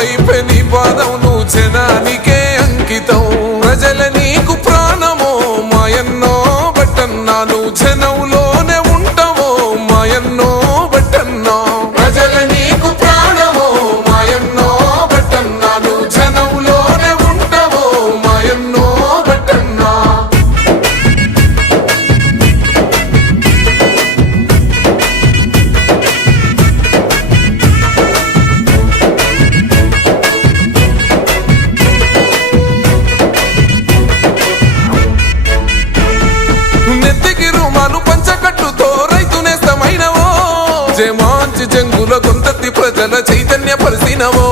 వైపే నీ పాదం నువ్వు జనానికే అంకితం ప్రజల నీకు ప్రాణమో మాయన్నో బట్టన్నా నువ్వు జనంలోనే ఉంటావో మాయన్నో బట్టన్నా ప్రజల నీకు ప్రాణమో మాయన్నో బట్టన్నా నువ్వు జనంలోనే ఉంటావో మాయన్నో బట్టన్నా నెత్తికి రుమాలు పంచకట్టుతో రైతు నేస్తమైనవో జమాంచి జంగుల గొంతెత్తి ప్రజల చైతన్య పరిసినవో